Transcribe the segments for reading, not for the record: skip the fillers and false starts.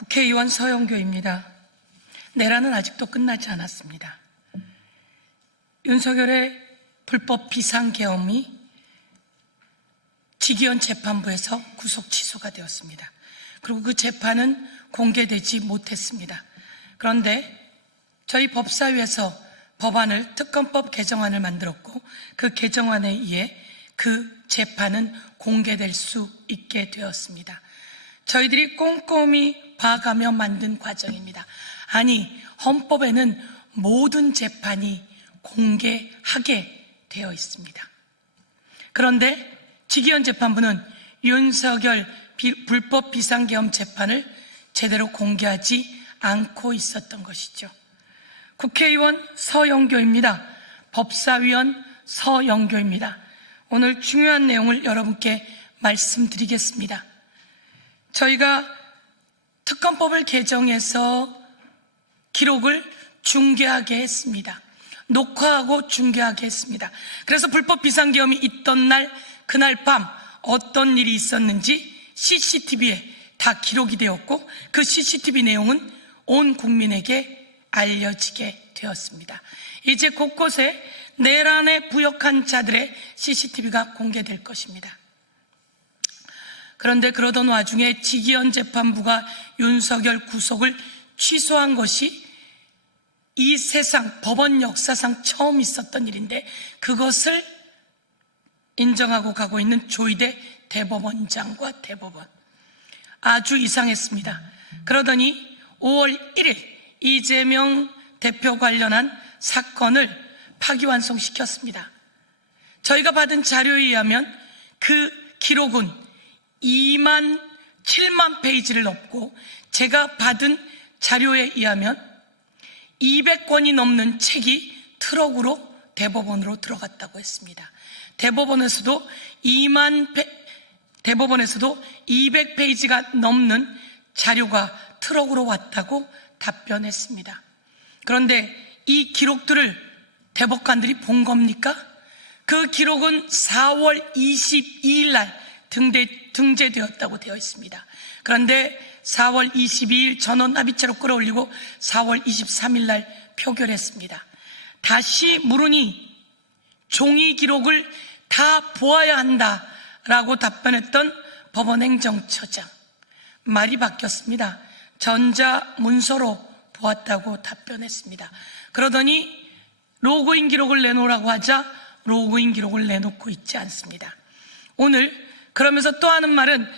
국회의원 서영교입니다. 내란은 아직도 끝나지 않았습니다. 윤석열의 불법 비상계엄이 직위원 재판부에서 구속 취소가 되었습니다. 그리고 그 재판은 공개되지 못했습니다. 그런데 저희 법사위에서 법안을, 특검법 개정안을 만들었고 그 개정안에 의해 그 재판은 공개될 수 있게 되었습니다. 저희들이 꼼꼼히 봐가며 만든 과정입니다. 아니, 헌법에는 모든 재판이 공개하게 되어 있습니다. 그런데 직위원 재판부는 윤석열 불법 비상계엄 재판을 제대로 공개하지 않고 있었던 것이죠. 국회의원 서영교입니다. 법사위원 서영교입니다. 오늘 중요한 내용을 여러분께 말씀드리겠습니다. 저희가 특검법을 개정해서 기록을 중계하게 했습니다. 녹화하고 중계하게 했습니다. 그래서 불법 비상계엄이 있던 날, 그날 밤 어떤 일이 있었는지 CCTV에 다 기록이 되었고 그 CCTV 내용은 온 국민에게 알려지게 되었습니다. 이제 곳곳에 내란에 부역한 자들의 CCTV가 공개될 것입니다. 그런데 그러던 와중에 직위원 재판부가 윤석열 구속을 취소한 것이 이 세상 법원 역사상 처음 있었던 일인데 그것을 인정하고 가고 있는 조희대 대법원장과 대법원, 아주 이상했습니다. 그러더니 5월 1일 이재명 대표 관련한 사건을 파기환송시켰습니다. 저희가 받은 자료에 의하면 그 기록은 7만 페이지를 넘고 제가 받은 자료에 의하면 200권이 넘는 책이 트럭으로 대법원으로 들어갔다고 했습니다. 대법원에서도 200페이지가 넘는 자료가 트럭으로 왔다고 답변했습니다. 그런데 이 기록들을 대법관들이 본 겁니까? 그 기록은 4월 22일 날 등재되었다고 되어 있습니다. 그런데 4월 22일 전원 합의체로 끌어올리고 4월 23일 날 표결했습니다. 다시 물으니 종이 기록을 다 보아야 한다라고 답변했던 법원행정처장, 말이 바뀌었습니다. 전자문서로 보았다고 답변했습니다. 그러더니 로그인 기록을 내놓으라고 하자 로그인 기록을 내놓고 있지 않습니다. 오늘 그러면서 또 하는 말은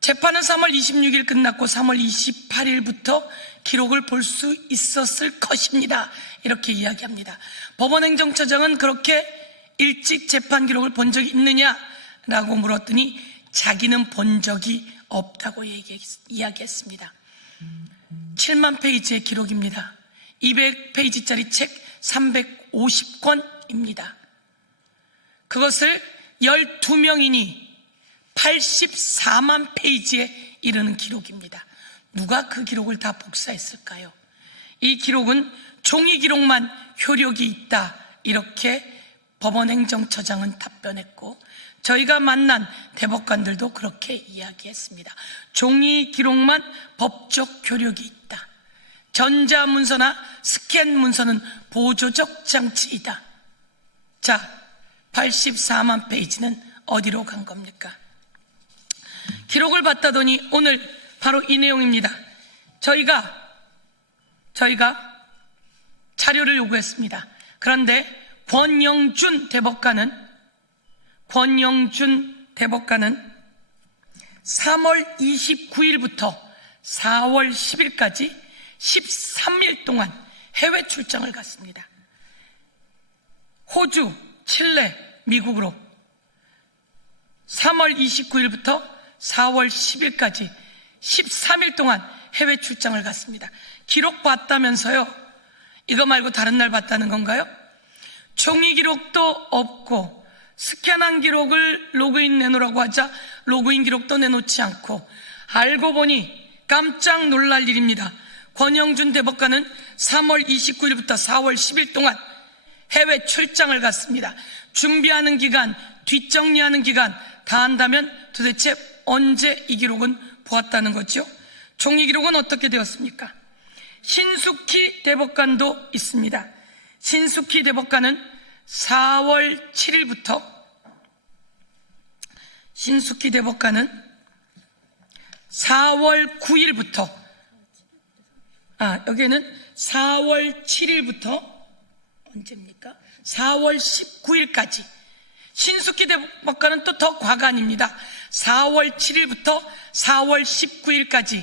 재판은 3월 26일 끝났고 3월 28일부터 기록을 볼 수 있었을 것입니다. 이렇게 이야기합니다. 법원행정처장은 그렇게 일찍 재판 기록을 본 적이 있느냐라고 물었더니 자기는 본 적이 없다고 이야기했습니다. 7만 페이지의 기록입니다. 200페이지짜리 책 350권입니다. 그것을 12명이니 84만 페이지에 이르는 기록입니다. 누가 그 기록을 다 복사했을까요? 이 기록은 종이 기록만 효력이 있다, 이렇게 법원행정처장은 답변했고 저희가 만난 대법관들도 그렇게 이야기했습니다. 종이 기록만 법적 효력이 있다. 전자문서나 스캔 문서는 보조적 장치이다. 자, 84만 페이지는 어디로 간 겁니까? 기록을 봤다더니 오늘 바로 이 내용입니다. 저희가 자료를 요구했습니다. 그런데 권영준 대법관은 3월 29일부터 4월 10일까지 13일 동안 해외 출장을 갔습니다. 호주, 칠레, 미국으로 3월 29일부터 4월 10일까지 13일 동안 해외 출장을 갔습니다. 기록 봤다면서요? 이거 말고 다른 날 봤다는 건가요? 종이 기록도 없고 스캔한 기록을 로그인 내놓으라고 하자 로그인 기록도 내놓지 않고, 알고 보니 깜짝 놀랄 일입니다. 권영준 대법관은 3월 29일부터 4월 10일 동안 해외 출장을 갔습니다. 준비하는 기간, 뒷정리하는 기간 다 한다면 도대체 언제 이 기록은 보았다는 거죠? 종이 기록은 어떻게 되었습니까? 신숙희 대법관도 있습니다. 신숙희 대법관은 4월 7일부터 신숙희 대법관은 4월 9일부터 여기에는 4월 7일부터 언제입니까? 4월 19일까지. 신숙희 대법관은 또 더 과간입니다. 4월 7일부터 4월 19일까지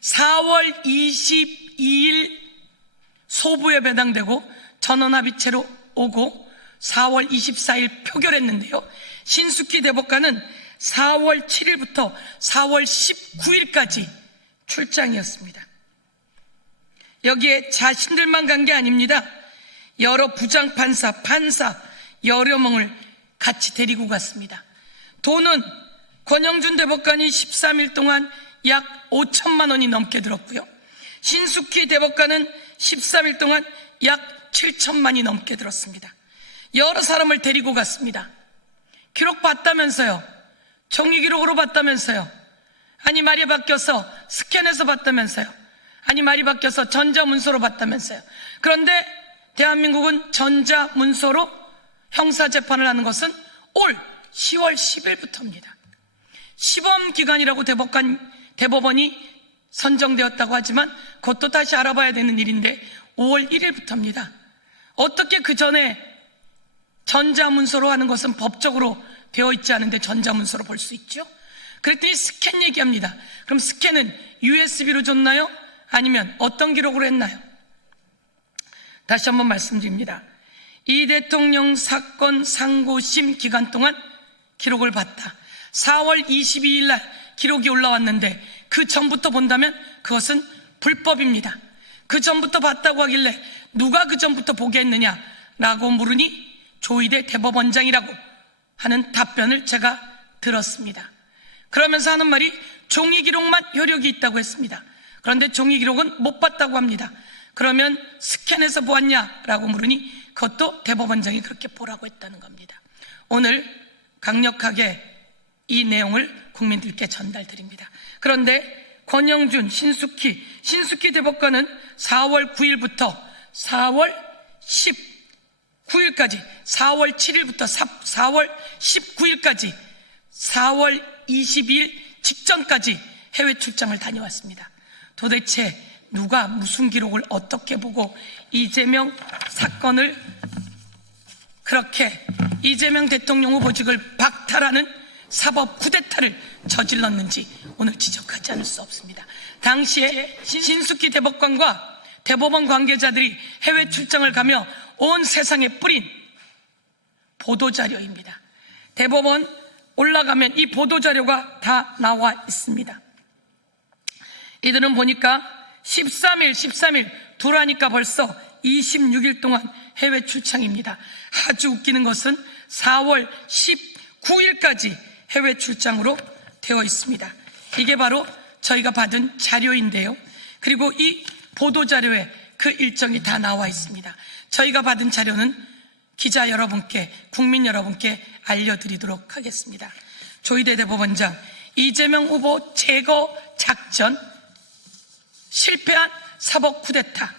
4월 22일 소부에 배당되고 전원합의체로 오고 4월 24일 표결했는데요. 신숙희 대법관은 4월 7일부터 4월 19일까지 출장이었습니다. 여기에 자신들만 간 게 아닙니다. 여러 부장판사, 판사 여러 명을 같이 데리고 갔습니다. 돈은 권영준 대법관이 13일 동안 약 5천만 원이 넘게 들었고요. 신숙희 대법관은 13일 동안 약 7천만이 넘게 들었습니다. 여러 사람을 데리고 갔습니다. 기록 봤다면서요. 종이 기록으로 봤다면서요. 아니 말이 바뀌어서 스캔해서 봤다면서요. 아니 말이 바뀌어서 전자문서로 봤다면서요. 그런데 대한민국은 전자문서로 형사재판을 하는 것은 올 10월 10일부터입니다. 시범기간이라고 대법원이 선정되었다고 하지만 그것도 다시 알아봐야 되는 일인데 5월 1일부터입니다. 어떻게 그 전에 전자문서로 하는 것은 법적으로 되어 있지 않은데 전자문서로 볼 수 있죠? 그랬더니 스캔 얘기합니다. 그럼 스캔은 USB로 줬나요? 아니면 어떤 기록으로 했나요? 다시 한번 말씀드립니다. 이 대통령 사건 상고심 기간 동안 기록을 봤다. 4월 22일 날 기록이 올라왔는데 그 전부터 본다면 그것은 불법입니다. 그 전부터 봤다고 하길래 누가 그 전부터 보게 했느냐라고 물으니 조희대 대법원장이라고 하는 답변을 제가 들었습니다. 그러면서 하는 말이 종이 기록만 효력이 있다고 했습니다. 그런데 종이 기록은 못 봤다고 합니다. 그러면 스캔해서 보았냐라고 물으니 그것도 대법원장이 그렇게 보라고 했다는 겁니다. 오늘 강력하게 이 내용을 국민들께 전달드립니다. 그런데 권영준, 신숙희 대법관은 4월 9일부터 4월 19일까지 4월 7일부터 4월 19일까지 4월 22일 직전까지 해외 출장을 다녀왔습니다. 도대체 누가 무슨 기록을 어떻게 보고 이재명 사건을 그렇게 이재명 대통령 후보직을 박탈하는 사법 쿠데타를 저질렀는지 오늘 지적하지 않을 수 없습니다. 당시에 신숙희 대법관과 대법원 관계자들이 해외 출장을 가며 온 세상에 뿌린 보도자료입니다. 대법원 올라가면 이 보도자료가 다 나와 있습니다. 이들은 보니까 13일 두라니까 벌써 26일 동안 해외 출장입니다. 아주 웃기는 것은 4월 19일까지 해외 출장으로 되어 있습니다. 이게 바로 저희가 받은 자료인데요. 그리고 이 보도자료에 그 일정이 다 나와 있습니다. 저희가 받은 자료는 기자 여러분께, 국민 여러분께 알려드리도록 하겠습니다. 조희대 대법원장, 이재명 후보 제거 작전 실패한 사법 쿠데타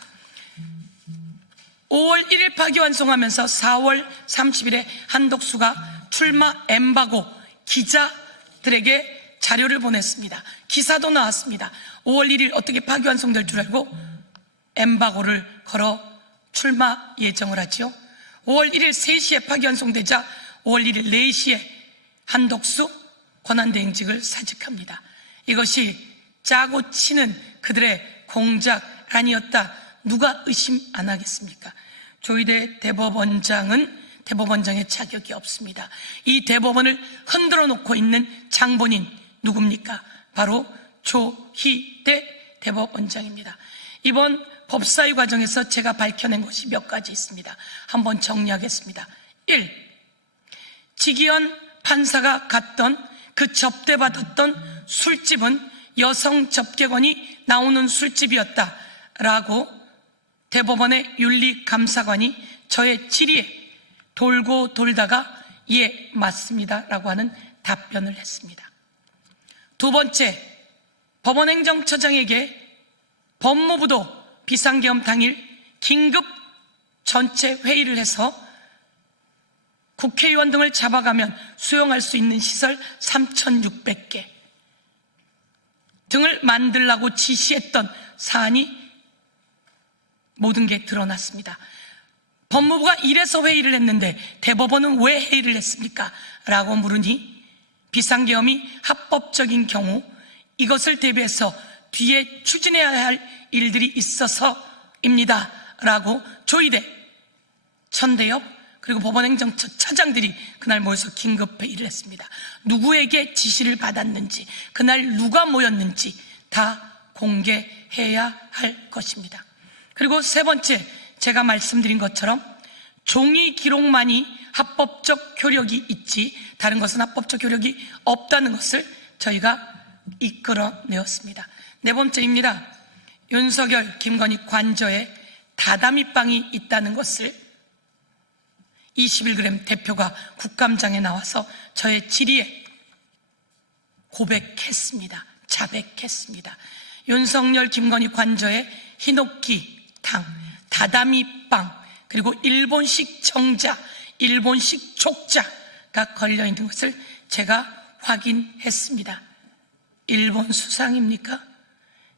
5월 1일 파기환송하면서 4월 30일에 한덕수가 출마 엠바고 기자들에게 자료를 보냈습니다. 기사도 나왔습니다. 5월 1일 어떻게 파기환송될 줄 알고 엠바고를 걸어 출마 예정을 하죠. 5월 1일 3시에 파기환송되자 5월 1일 4시에 한덕수 권한대행직을 사직합니다. 이것이 짜고 치는 그들의 공작 아니었다. 누가 의심 안 하겠습니까? 조희대 대법원장은 대법원장의 자격이 없습니다. 이 대법원을 흔들어 놓고 있는 장본인 누굽니까? 바로 조희대 대법원장입니다. 이번 법사위 과정에서 제가 밝혀낸 것이 몇 가지 있습니다. 한번 정리하겠습니다. 1. 지기현 판사가 갔던 그 접대받았던 술집은 여성 접객원이 나오는 술집이었다라고 대법원의 윤리감사관이 저의 질의에 돌고 돌다가 예, 맞습니다 라고 하는 답변을 했습니다. 두 번째, 법원행정처장에게 법무부도 비상계엄 당일 긴급 전체 회의를 해서 국회의원 등을 잡아가면 수용할 수 있는 시설 3,600개 등을 만들라고 지시했던 사안이 모든 게 드러났습니다. 법무부가 이래서 회의를 했는데 대법원은 왜 회의를 했습니까? 라고 물으니 비상계엄이 합법적인 경우 이것을 대비해서 뒤에 추진해야 할 일들이 있어서입니다 라고 조희대, 천대엽 그리고 법원행정처 차장들이 그날 모여서 긴급회의를 했습니다. 누구에게 지시를 받았는지, 그날 누가 모였는지 다 공개해야 할 것입니다. 그리고 세 번째, 제가 말씀드린 것처럼 종이 기록만이 합법적 효력이 있지 다른 것은 합법적 효력이 없다는 것을 저희가 이끌어내었습니다. 네 번째입니다. 윤석열, 김건희 관저에 다다미빵이 있다는 것을 21g 대표가 국감장에 나와서 저의 질의에 고백했습니다. 자백했습니다. 윤석열, 김건희 관저에 히노키탕, 다다미빵, 그리고 일본식 정자, 일본식 족자가 걸려있는 것을 제가 확인했습니다. 일본 수상입니까?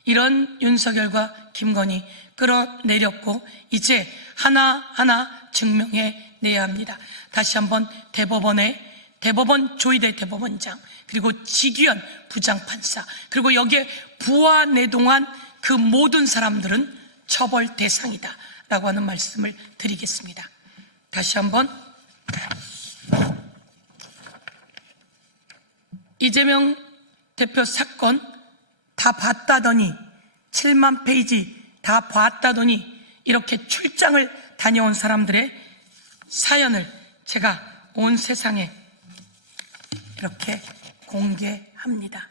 이런 윤석열과 김건희 끌어내렸고 이제 하나하나 증명해내야 합니다. 다시 한번 대법원 조희대 대법원장 그리고 지규현 부장판사 그리고 여기에 부하내동한 그 모든 사람들은 처벌 대상이다 라고 하는 말씀을 드리겠습니다. 다시 한번 이재명 대표 사건 다 봤다더니 7만 페이지 다 봤다더니 이렇게 출장을 다녀온 사람들의 사연을 제가 온 세상에 이렇게 공개합니다.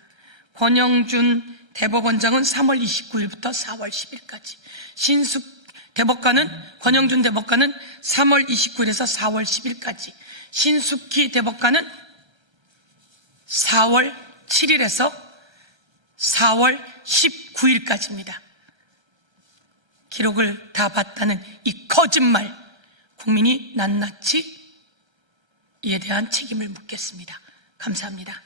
권영준 대법원장은 3월 29일부터 4월 10일까지, 권영준 대법관은 3월 29일에서 4월 10일까지, 신숙희 대법관은 4월 7일에서 4월 19일까지입니다. 기록을 다 봤다는 이 거짓말, 국민이 낱낱이 이에 대한 책임을 묻겠습니다. 감사합니다.